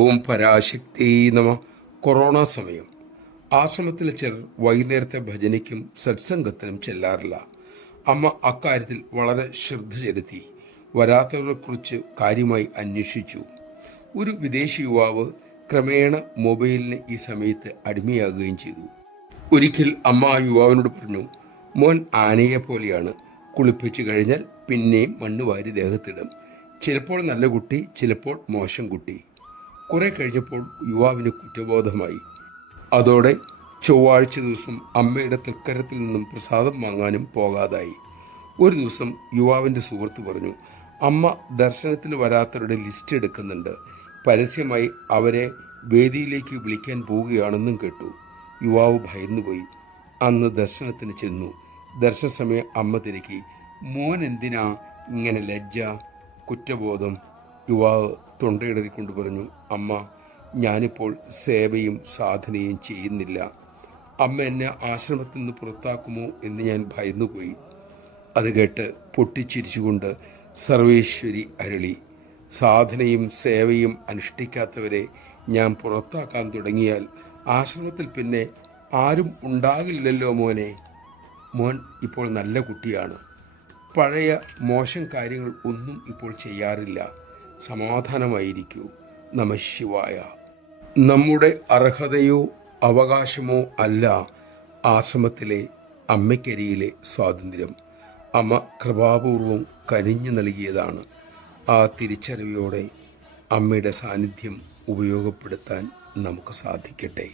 ഓം പരാശക്തി നമ. കൊറോണ സമയം ആശ്രമത്തിലെ ചിലർ വൈകുന്നേരത്തെ ഭജനയ്ക്കും സത്സംഗത്തിനും ചെല്ലാറില്ല. അമ്മ അക്കാര്യത്തിൽ വളരെ ശ്രദ്ധ ചെലുത്തി വരാത്തവരെക്കുറിച്ച് കാര്യമായി അന്വേഷിച്ചു. ഒരു വിദേശ യുവാവ് ക്രമേണ മൊബൈലിന് ഈ സമയത്ത് അടിമയാകുകയും ചെയ്തു. ഒരിക്കൽ അമ്മ ആ യുവാവിനോട് പറഞ്ഞു, മോൻ ആനയെ പോലെയാണ്, കുളിപ്പിച്ചു കഴിഞ്ഞാൽ പിന്നെയും മണ്ണ് വാരി ദേഹത്തിടും. ചിലപ്പോൾ നല്ല കുട്ടി, ചിലപ്പോൾ മോശം കുട്ടി. കുറെ കഴിഞ്ഞപ്പോൾ യുവാവിന് കുറ്റബോധമായി. അതോടെ ചൊവ്വാഴ്ച ദിവസം അമ്മയുടെ തൃക്കരത്തിൽ നിന്നും പ്രസാദം വാങ്ങാനും പോകാതായി. ഒരു ദിവസം യുവാവിൻ്റെ സുഹൃത്ത് പറഞ്ഞു, അമ്മ ദർശനത്തിന് വരാത്തവരുടെ ലിസ്റ്റ് എടുക്കുന്നുണ്ട്, പരസ്യമായി അവരെ വേദിയിലേക്ക് വിളിക്കാൻ പോവുകയാണെന്നും കേട്ടു. യുവാവ് ഭയന്നുപോയി. അന്ന് ദർശനത്തിന് ചെന്നു. ദർശന സമയം അമ്മ തിരക്കി, മോൻ എന്തിനാ ഇങ്ങനെ ലജ്ജ, കുറ്റബോധം? യുവാവ് തൊണ്ടയിടറിക്കൊണ്ട് പറഞ്ഞു, അമ്മ, ഞാനിപ്പോൾ സേവയും സാധനയും ചെയ്യുന്നില്ല. അമ്മ എന്നെ ആശ്രമത്തിൽ നിന്ന് പുറത്താക്കുമോ എന്ന് ഞാൻ ഭയന്നുപോയി. അത് കേട്ട് പൊട്ടിച്ചിരിച്ചുകൊണ്ട് സർവേശ്വരി അരുളി, സാധനയും സേവയും അനുഷ്ഠിക്കാത്തവരെ ഞാൻ പുറത്താക്കാൻ തുടങ്ങിയാൽ ആശ്രമത്തിൽ പിന്നെ ആരും ഉണ്ടാകില്ലല്ലോ മോനെ. മോൻ ഇപ്പോൾ നല്ല കുട്ടിയാണ്. പഴയ മോശം കാര്യങ്ങൾ ഒന്നും ഇപ്പോൾ ചെയ്യാറില്ല. സമാധാനമായിരിക്കൂ. നമഃശിവായ. നമ്മുടെ അർഹതയോ അവകാശമോ അല്ല ആശ്രമത്തിലെ അമ്മയ്ക്കരിയിലെ സ്വാതന്ത്ര്യം. അമ്മ കൃപാപൂർവം കനിഞ്ഞു നൽകിയതാണ്. ആ തിരിച്ചറിവോടെ അമ്മയുടെ സാന്നിധ്യം ഉപയോഗപ്പെടുത്താൻ നമുക്ക് സാധിക്കട്ടെ.